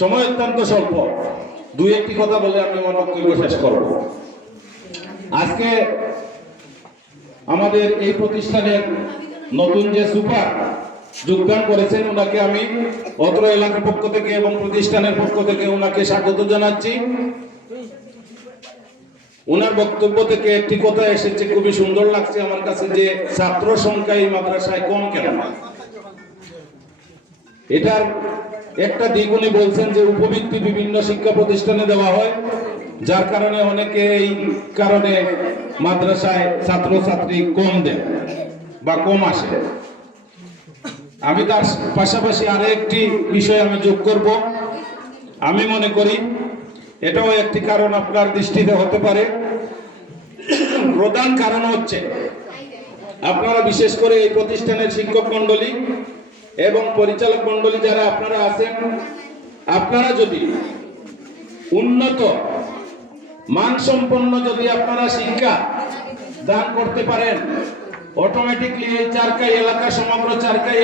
সময় অত্যন্ত স্বল্প, দুই একটি কথা বলে আমি আমার বক্তব্য শেষ করব। আজকে আমাদের এই প্রতিষ্ঠানের নতুন যে সুপার যোগদান করেছেন, ওনাকে আমি অত্র এলাকার পক্ষ থেকে এবং প্রতিষ্ঠানের পক্ষ থেকে ওনাকে স্বাগত জানাচ্ছি। ওনার বক্তব্য থেকে একটি কথা এসেছে, খুবই সুন্দর লাগছে আমার কাছে, যে ছাত্র সংখ্যা এই মাদ্রাসায় কম কেন। এটার একটা দিক উনি বলছেন যে উপবৃত্তি বিভিন্ন শিক্ষা প্রতিষ্ঠানে দেওয়া হয়, যার কারণে অনেকে এই কারণে মাদ্রাসায় ছাত্রছাত্রী কম দেয় বা কম আসে। আমি তার পাশাপাশি আরো একটি বিষয় আমি যোগ করব। আমি মনে করি এটাও একটি কারণ আপনার দৃষ্টিতে হতে পারে। প্রধান কারণ হচ্ছে আপনারা, বিশেষ করে এই প্রতিষ্ঠানের শিক্ষক মন্ডলী এবং পরিচালক মন্ডলী যারা আপনারা আছেন, আপনারা যদি উন্নত মানসম্পন্ন যদি আপনারা শিক্ষা দান করতে পারেন, অটোমেটিকলি এই চারকাই এলাকা, সমগ্র চারকাই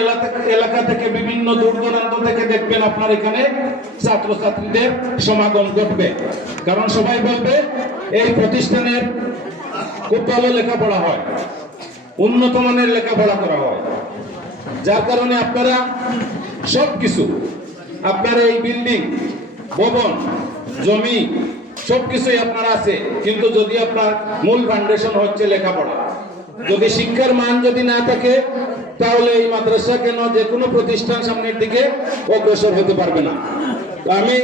এলাকা থেকে বিভিন্ন দূর দূরান্ত থেকে দেখবেন আপনার এখানে ছাত্রছাত্রীদের সমাগম ঘটবে। কারণ সবাই বলবে এই প্রতিষ্ঠানের খুব ভালো লেখাপড়া হয়, উন্নত মানের লেখাপড়া করা হয়, যার কারণে আপনারা সবকিছু, আপনার এই বিল্ডিং, ভবন, জমি সবকিছুই আপনার আছে, কিন্তু যদি আপনার মূল ফাউন্ডেশন হচ্ছে লেখাপড়া, যদি শিক্ষার মান যদি না থাকে, তাহলে এই মাদ্রাসা কেন যে কোনো প্রতিষ্ঠান সামনের দিকে অগ্রসর হতে পারবে না। আমি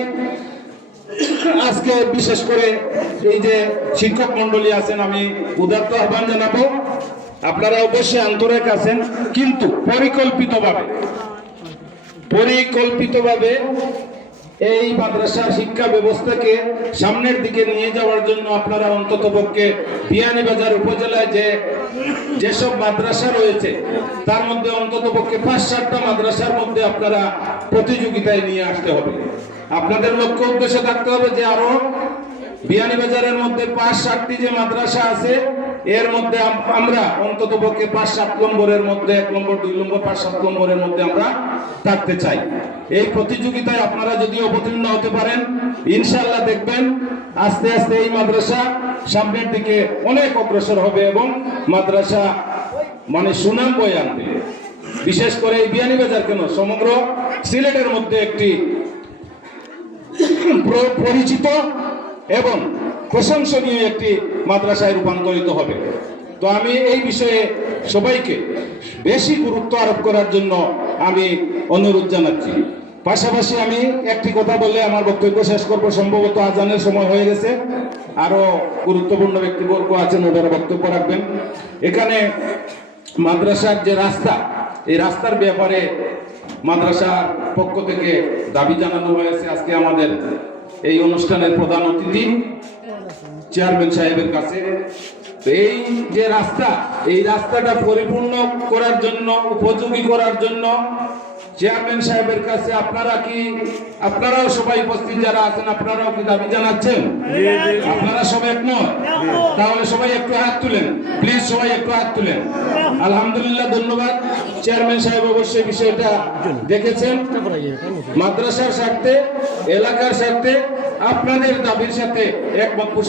আজকে বিশেষ করে এই যে শিক্ষক মন্ডলী আছেন, আমি উদাত্ত আহ্বান জানাবো, আপনারা অবশ্যই আন্তরিক আছেন, কিন্তু পরিকল্পিতভাবে এই মাদ্রাসার শিক্ষা ব্যবস্থাকে সামনের দিকে নিয়ে যাওয়ার জন্য আপনারা অন্ততপক্ষে বিয়ানীবাজার উপজেলায় যেসব মাদ্রাসা রয়েছে, তার মধ্যে অন্ততপক্ষে 5-7টা মাদ্রাসার মধ্যে আপনারা প্রতিযোগিতায় নিয়ে আসতে হবে। আপনাদের লক্ষ্য উদ্দেশ্য থাকতে হবে যে আরো বিয়ানীবাজারের মধ্যে 5-7টি যে মাদ্রাসা আছে, এর মধ্যে আমরা অন্ততপক্ষে 5-7 নম্বরের মধ্যে, 1 নম্বর 2 নম্বর 5-7 নম্বরের মধ্যে আমরা থাকতে চাই। এই প্রতিযোগিতায় আপনারা যদি অবতীর্ণ হতে পারেন, ইনশাআল্লাহ দেখবেন আস্তে আস্তে এই মাদ্রাসা সামনের দিকে অনেক অগ্রসর হবে এবং মাদ্রাসা মানে সুনাম বয়ে আনবে। বিশেষ করে এই বিয়ানীবাজার কেন, সমগ্র সিলেটের মধ্যে একটি পরিচিত এবং প্রশংসনীয় একটি মাদ্রাসায় রূপান্তরিত হবে। তো আমি এই বিষয়ে সবাইকে বেশি গুরুত্ব আরোপ করার জন্য আমি অনুরোধ জানাচ্ছি। পাশাপাশি আমি একটি কথা বলে আমার বক্তব্য শেষ করব। সম্ভবত আজানের সময় হয়ে গেছে, আরো গুরুত্বপূর্ণ ব্যক্তিবর্গ আছেন, ওনারা বক্তব্য রাখবেন। এখানে মাদ্রাসার যে রাস্তা, এই রাস্তার ব্যাপারে মাদ্রাসার পক্ষ থেকে দাবি জানানো হয়েছে আজকে আমাদের এই অনুষ্ঠানের প্রধান অতিথি চেয়ারম্যান সাহেবের কাছে। এই যে রাস্তা, এই রাস্তাটা পরিপূর্ণ করার জন্য, উপযোগী করার জন্য চেয়ারম্যান সাহেবের কাছে আপনারাও সবাই উপস্থিত যারা আছেন, আপনারাও কি দাবি জানাচ্ছেন? আপনারা সবাই একমত? তাহলে সবাই একটু হাত তুলেন, প্লিজ সবাই একটু হাত তুলেন। আলহামদুলিল্লাহ, ধন্যবাদ। চেয়ারম্যান সাহেব অবশ্যই বিষয়টা দেখেছেন। মাদ্রাসার স্বার্থে, এলাকার স্বার্থে, আপনাদের দাবির সাথে একমত পোষণ